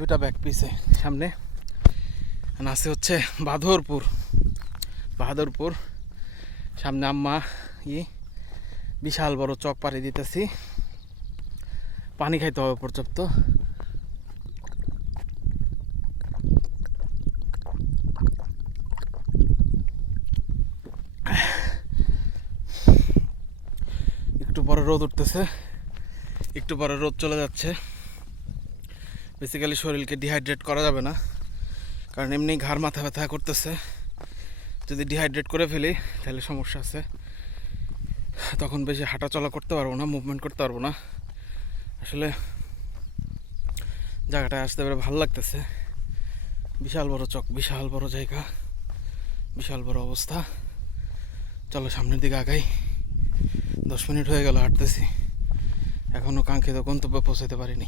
দুটা ব্যাগ পিছে সামনে। আছে হচ্ছে বাদরপুর বাহাদুরপুর, সামনে আম্মা ই বিশাল বড় চক পাড়ি দিতেছি। পানি খাইতে হবে পর্যাপ্ত। একটু পরে রোদ উঠতেছে। একটু পরে রোদ চলে যাচ্ছে। বেসিক্যালি শরীরকে ডিহাইড্রেট করা যাবে না। কারণ এমনি ঘাড় মাথা ব্যথা করতেছে। যদি ডিহাইড্রেট করে ফেলি, তাহলে সমস্যা আছে। তখন বেশি হাঁটা চলা করতে পারব না মুভমেন্ট করতে পারব না। আসলে জায়গাটায় আসতে পারে ভালো লাগতেছে। বিশাল বড় চক, বিশাল বড় জায়গা, বিশাল বড় অবস্থা। চলো সামনের দিকে আগাই। দশ মিনিট হয়ে গেল, হাঁটতেছি। এখনও কাঙ্ক্ষিত গন্তব্যে পৌঁছাতে পারিনি।